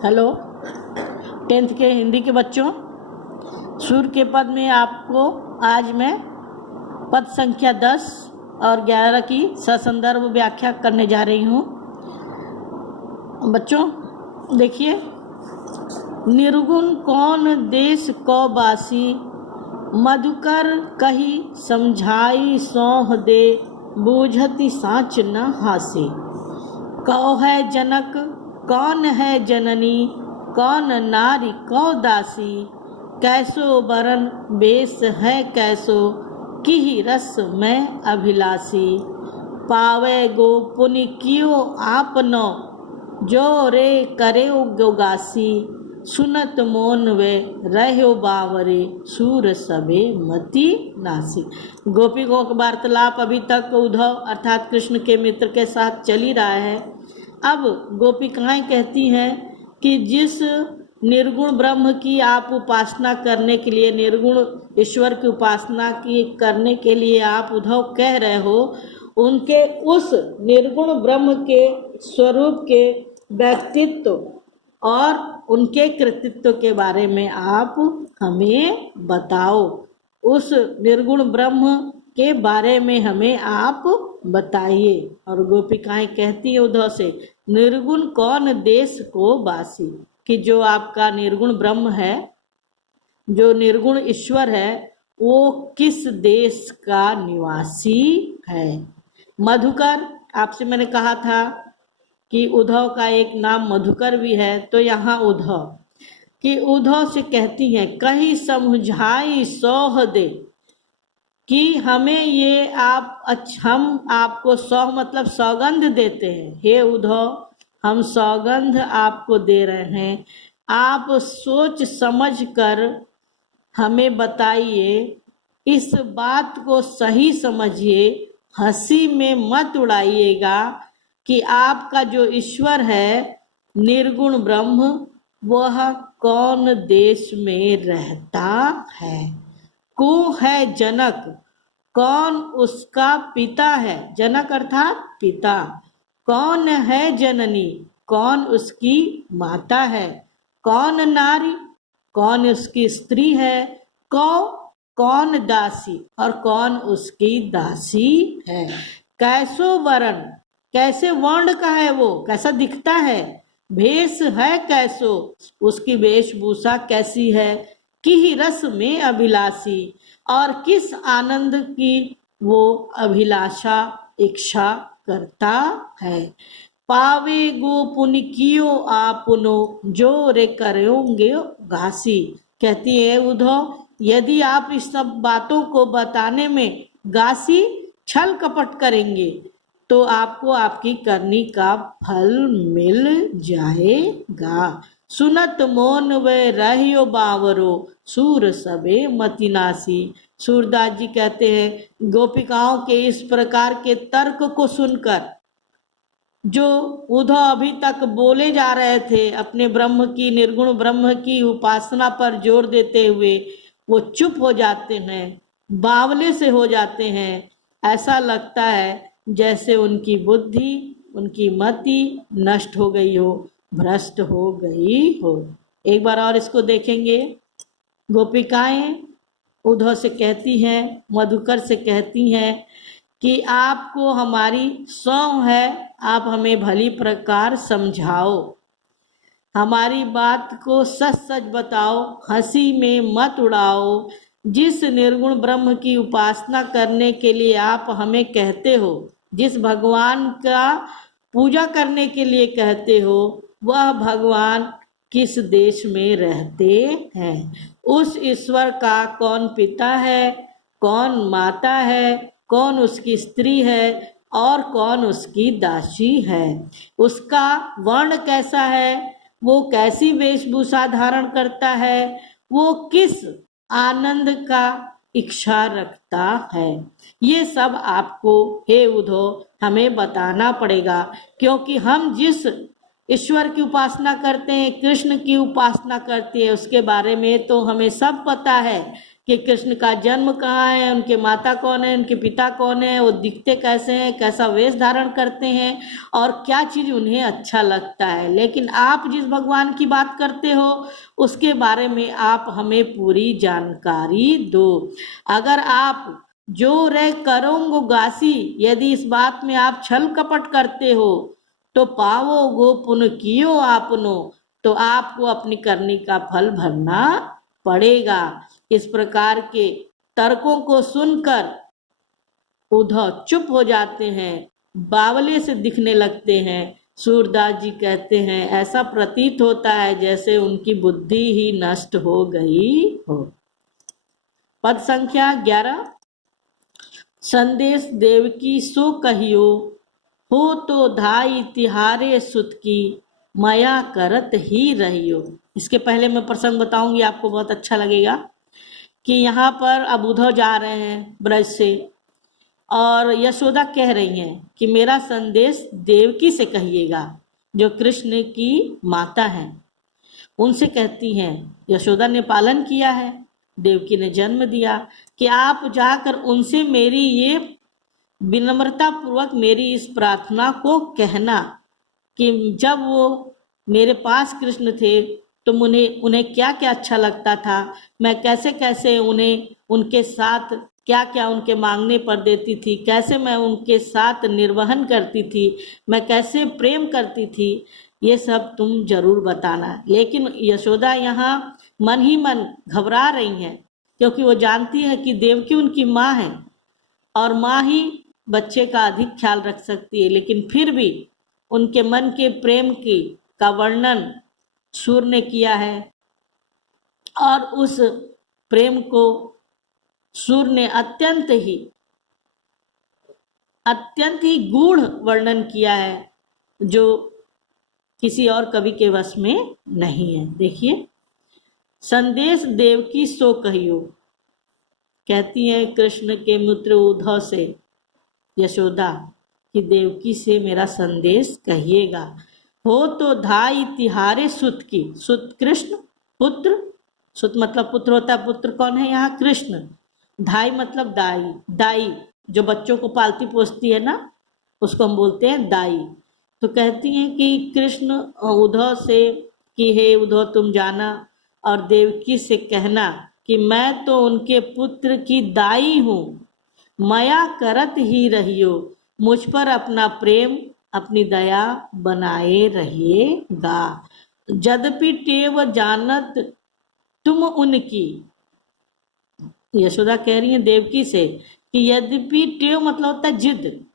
Hello 10th के हिंदी के बच्चों, सूर्य के पद में आपको आज मैं पद संख्या 10 और 11 की ससंदर्भ व्याख्या करने जा रही हूँ। बच्चों देखिए, निर्गुण कौन देश को बासी, मधुकर कही समझाई सौह दे, बूझति साच न हासी। कौ है जनक कौन है जननी, कौन नारी कौ दासी, कैसो बरन बेस है कैसो, किहि रस में अभिलाषी। पावे गो पुनि कियो आपनो, जो रे करेओ गोगासी, सुनत मोन वे रहो बावरे, सूर सबे मति नासी। गोपिकों का वार्तालाप अभी तक उद्धव अर्थात कृष्ण के मित्र के साथ चल ही रहा है। अब गोपिकाएं कहती हैं कि जिस निर्गुण ब्रह्म की आप उपासना करने के लिए, निर्गुण ईश्वर की उपासना की करने के लिए आप उद्धव कह रहे हो, उनके उस निर्गुण ब्रह्म के स्वरूप के व्यक्तित्व और उनके कृतित्व के बारे में आप हमें बताओ। उस निर्गुण ब्रह्म के बारे में हमें आप बताइए। और गोपिकाएं कहती है उद्धव से, निर्गुण कौन देश को बासी, कि जो आपका निर्गुण ब्रह्म है, जो निर्गुण ईश्वर है, वो किस देश का निवासी है। मधुकर, आपसे मैंने कहा था कि उद्धव का एक नाम मधुकर भी है, तो यहाँ उद्धव कि उद्धव से कहती हैं, कहीं समझाई सौह दे, कि हमें ये हम आपको सौह मतलब सौगंध देते हैं। हे उद्धव, हम सौगंध आपको दे रहे हैं, आप सोच समझ कर हमें बताइए, इस बात को सही समझिए, हंसी में मत उड़ाइएगा कि आपका जो ईश्वर है निर्गुण ब्रह्म, वह कौन देश में रहता है। को है जनक, कौन उसका पिता है, जनक अर्थात पिता। कौन है जननी, कौन उसकी माता है। कौन नारी, कौन उसकी स्त्री है। कौन दासी, और कौन उसकी दासी है। कैसो वरण, कैसे वर्ण का है वो, कैसा दिखता है। भेष है कैसो, उसकी वेशभूषा कैसी है। किहि रस में अभिलाषी, और किस आनंद की वो अभिलाषा इच्छा करता है। पावे गो पुनि कियो आपनो, जो रे करोगे घासी। कहती है उद्धव, यदि आप इस सब बातों को बताने में घासी छल कपट करेंगे तो आपको आपकी करनी का फल मिल जाएगा। सुनत मोन वे रहियो बावरो, सूर सबे मतिनासी। सूरदास जी कहते हैं, गोपिकाओं के इस प्रकार के तर्क को सुनकर जो उद्धव अभी तक बोले जा रहे थे, अपने ब्रह्म की, निर्गुण ब्रह्म की उपासना पर जोर देते हुए, वो चुप हो जाते हैं, बावले से हो जाते हैं। ऐसा लगता है जैसे उनकी बुद्धि, उनकी मति नष्ट हो गई हो, भ्रष्ट हो गई हो। एक बार और इसको देखेंगे। गोपिकाएं उद्धव से कहती हैं, मधुकर से कहती हैं कि आपको हमारी सौंह है, आप हमें भली प्रकार समझाओ, हमारी बात को सच सच बताओ, हंसी में मत उड़ाओ। जिस निर्गुण ब्रह्म की उपासना करने के लिए आप हमें कहते हो, जिस भगवान का पूजा करने के लिए कहते हो, वह भगवान किस देश में रहते हैं। उस ईश्वर का कौन पिता है, कौन माता है, कौन उसकी स्त्री है, और कौन उसकी दासी है। उसका वर्ण कैसा है, वो कैसी वेशभूषा धारण करता है, वो किस आनंद का इच्छा रखता है। ये सब आपको हे उद्धव हमें बताना पड़ेगा, क्योंकि हम जिस ईश्वर की उपासना करते हैं, कृष्ण की उपासना करते हैं, उसके बारे में तो हमें सब पता है कि कृष्ण का जन्म कहाँ है, उनके माता कौन है, उनके पिता कौन है, वो दिखते कैसे हैं, कैसा वेश धारण करते हैं और क्या चीज़ उन्हें अच्छा लगता है। लेकिन आप जिस भगवान की बात करते हो उसके बारे में आप हमें पूरी जानकारी दो। अगर आप जो रे करोंगो गासी, यदि इस बात में आप छल कपट करते हो तो पावो गो पुन कियो आपनो, तो आपको अपनी करनी का फल भरना पड़ेगा। इस प्रकार के तर्कों को सुनकर उद्धव चुप हो जाते हैं, बावले से दिखने लगते हैं। सूरदास जी कहते हैं ऐसा प्रतीत होता है जैसे उनकी बुद्धि ही नष्ट हो गई हो। पद संख्या 11। संदेश देवकी सो कहियो, हो तो धाई तिहारे सुत की, माया करत ही रहियो। इसके पहले मैं प्रसंग बताऊंगी, आपको बहुत अच्छा लगेगा कि यहाँ पर अब उद्धव जा रहे हैं ब्रज से और यशोदा कह रही हैं कि मेरा संदेश देवकी से कहिएगा, जो कृष्ण की माता हैं। उनसे कहती हैं, यशोदा ने पालन किया है, देवकी ने जन्म दिया, कि आप जाकर उनसे मेरी ये विनम्रता पूर्वक मेरी इस प्रार्थना को कहना कि जब वो मेरे पास कृष्ण थे तो उन्हें क्या क्या अच्छा लगता था, मैं कैसे कैसे उन्हें उनके साथ क्या क्या उनके मांगने पर देती थी, कैसे मैं उनके साथ निर्वहन करती थी, मैं कैसे प्रेम करती थी, ये सब तुम जरूर बताना। लेकिन यशोदा यहाँ मन ही मन घबरा रही हैं, क्योंकि वो जानती है कि देवकी उनकी माँ है और माँ ही बच्चे का अधिक ख्याल रख सकती है। लेकिन फिर भी उनके मन के प्रेम का वर्णन सूर ने किया है और उस प्रेम को सूर ने अत्यंत ही गूढ़ वर्णन किया है, जो किसी और कवि के वश में नहीं है। देखिए, संदेश देवकी सो कहियो, कहती है कृष्ण के मित्र उद्धव से यशोदा कि देवकी से मेरा संदेश कहिएगा। हो तो धाई तिहारे सुत की, सुत कृष्ण, पुत्र, सुत मतलब पुत्र होता है, पुत्र कौन है यहाँ? कृष्ण। धाई मतलब दाई, दाई जो बच्चों को पालती पोसती है ना, उसको हम बोलते हैं दाई। तो कहती हैं कि कृष्ण उद्धव से कि हे उद्धव तुम जाना और देवकी से कहना कि मैं तो उनके पुत्र की दाई हूँ, माया करत ही रहियो, मुझ पर अपना प्रेम अपनी दया बनाए रहिएगा। यद्यपि टेव जानत तुम उनकी, यशोदा कह रही है देवकी से कि यद्यपि टेव मतलब होता है जिद,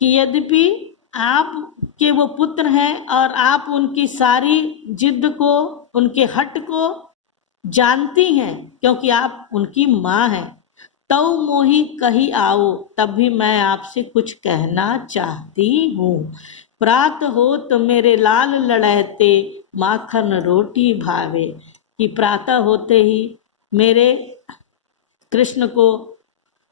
कि यद्यपि आप के वो पुत्र हैं और आप उनकी सारी जिद को, उनके हट को जानती हैं क्योंकि आप उनकी माँ हैं, तो मोही कही आओ, तब भी मैं आपसे कुछ कहना चाहती हूँ। प्रात हो तो मेरे लाल लड़हते, माखन रोटी भावे, कि प्रातः होते ही मेरे कृष्ण को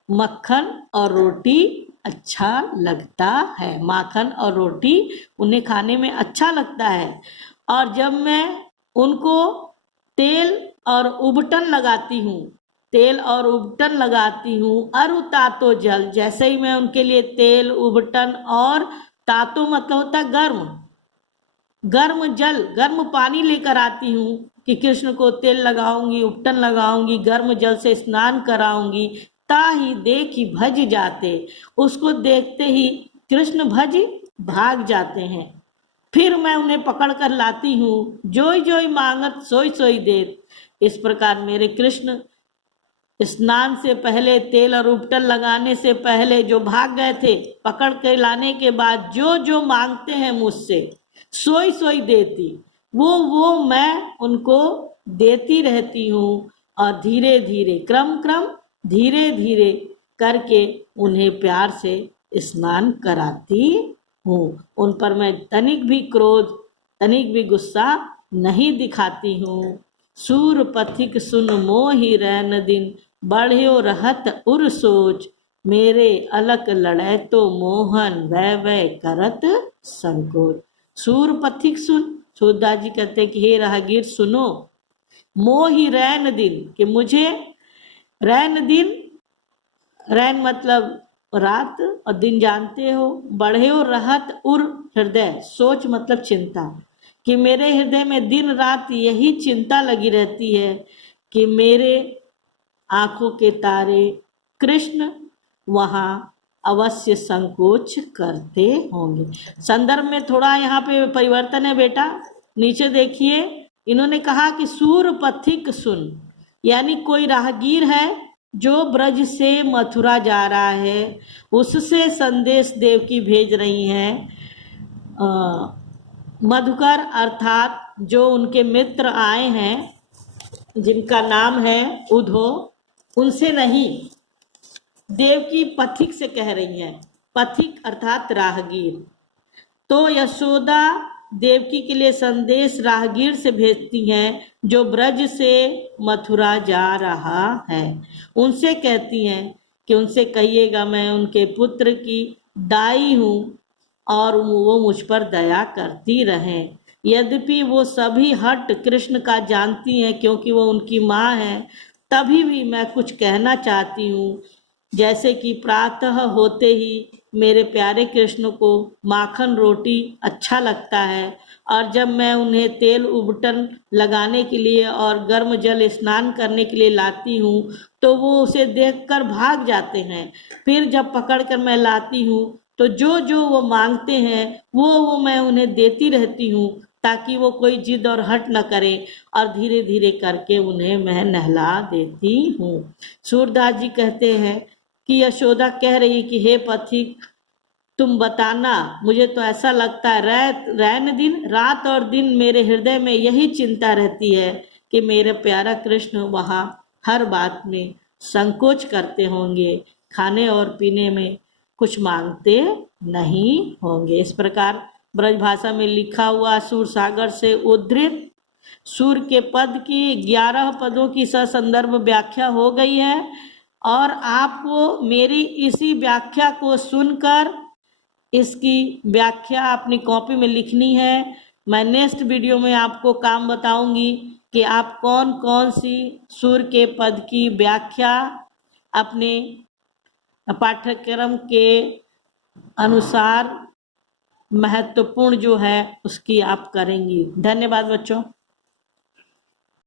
मक्खन और रोटी अच्छा लगता है, माखन और रोटी उन्हें खाने में अच्छा लगता है। और जब मैं उनको तेल और उबटन लगाती हूँ, तेल और उबटन लगाती हूँ, अरु तातो जल, जैसे ही मैं उनके लिए तेल, उबटन और तातो मतलब होता है गर्म, गर्म जल, गर्म पानी लेकर आती हूँ कि कृष्ण को तेल लगाऊंगी, उपटन लगाऊंगी, गर्म जल से स्नान कराऊंगी, ताही देखी भज जाते, उसको देखते ही कृष्ण भज भाग जाते हैं। फिर मैं उन्हें पकड़ कर लाती हूँ, जोई जोई मांगत सोई सोई देत। इस प्रकार मेरे कृष्ण स्नान से पहले, तेल और उपटन लगाने से पहले जो भाग गए थे, पकड़ के लाने के बाद जो जो मांगते हैं मुझसे, सोई सोई देती, वो मैं उनको देती रहती हूँ और धीरे धीरे क्रम धीरे धीरे करके उन्हें प्यार से स्नान कराती हूँ। उन पर मैं तनिक भी क्रोध, तनिक भी गुस्सा नहीं दिखाती हूँ। सूर पथिक सुन मोहि रैन दिन, बढ़्यो रहत उर सोच, मेरे अलक लड़ै तो मोहन वै वै करत संकोच। सूर पथिक सुन, सूरदास जी कहते कि हे राहगीर सुनो, मोहि रैन दिन, कि मुझे रैन दिन, रैन मतलब रात और दिन जानते हो, बढ़े हो रहत उर हृदय, सोच मतलब चिंता, कि मेरे हृदय में दिन रात यही चिंता लगी रहती है कि मेरे आंखों के तारे कृष्ण वहाँ अवश्य संकोच करते होंगे। संदर्भ में थोड़ा यहाँ पे परिवर्तन है बेटा, नीचे देखिए, इन्होंने कहा कि सूर पथिक सुन, यानी कोई राहगीर है जो ब्रज से मथुरा जा रहा है, उससे संदेश देवकी भेज रही हैं। मधुकर अर्थात जो उनके मित्र आए हैं जिनका नाम है उधो, उनसे नहीं, देवकी पथिक से कह रही हैं, पथिक अर्थात राहगीर। तो यशोदा देवकी के लिए संदेश राहगीर से भेजती हैं जो ब्रज से मथुरा जा रहा है। उनसे कहती हैं कि उनसे कहिएगा मैं उनके पुत्र की दाई हूँ और वो मुझ पर दया करती रहें। यद्यपि वो सभी हट कृष्ण का जानती हैं क्योंकि वो उनकी माँ है, तभी भी मैं कुछ कहना चाहती हूँ। जैसे कि प्रातः होते ही मेरे प्यारे कृष्ण को माखन रोटी अच्छा लगता है और जब मैं उन्हें तेल उबटन लगाने के लिए और गर्म जल स्नान करने के लिए लाती हूँ तो वो उसे देखकर भाग जाते हैं। फिर जब पकड़कर मैं लाती हूँ तो जो जो वो मांगते हैं वो मैं उन्हें देती रहती हूँ ताकि वो कोई जिद और हट न करे, और धीरे धीरे करके उन्हें मैं नहला देती हूँ। सूरदास जी कहते हैं कि यशोदा कह रही कि हे पथिक, तुम बताना, मुझे तो ऐसा लगता है रैन दिन रात और दिन मेरे हृदय में यही चिंता रहती है कि मेरे प्यारा कृष्ण वहाँ हर बात में संकोच करते होंगे, खाने और पीने में कुछ मांगते नहीं होंगे। इस प्रकार ब्रजभाषा में लिखा हुआ सूरसागर से उद्धृत सूर के पद की 11 पदों की ससंदर्भ व्याख्या हो गई है और आपको मेरी इसी व्याख्या को सुनकर इसकी व्याख्या अपनी कॉपी में लिखनी है। मैं नेक्स्ट वीडियो में आपको काम बताऊंगी कि आप कौन कौन सी सूर के पद की व्याख्या अपने पाठ्यक्रम के अनुसार महत्वपूर्ण जो है उसकी आप करेंगी। धन्यवाद बच्चों।